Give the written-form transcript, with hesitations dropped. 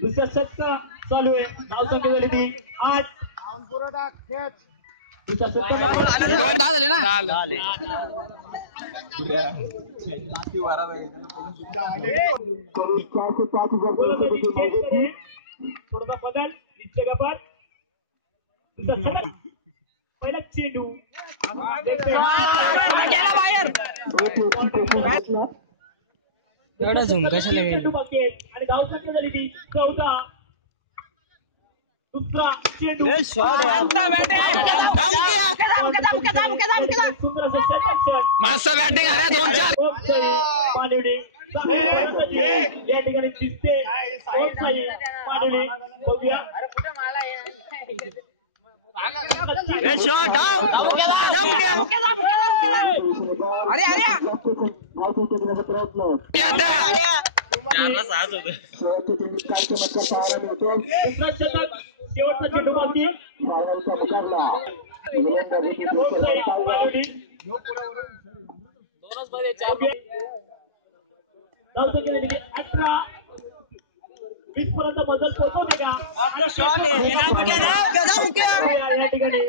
दुसरा षटका चालू आहे. नाव संख्या झाली ती 8. दुसरा षटका थोडासा बदल निश्चय गपात. दुसरा षटक पहिला चेंडू एवढा झूम कशाला चेंडू बाकी आहे आणि धाव संख्या झाली ती 14. दुसरा चेंडू मानवली या ठिकाणी दिसते. मानवली बघूया शेवटचा चेंडू बाकी. अठरा 20 पर्यंत बदल पोहोचवते का या ठिकाणी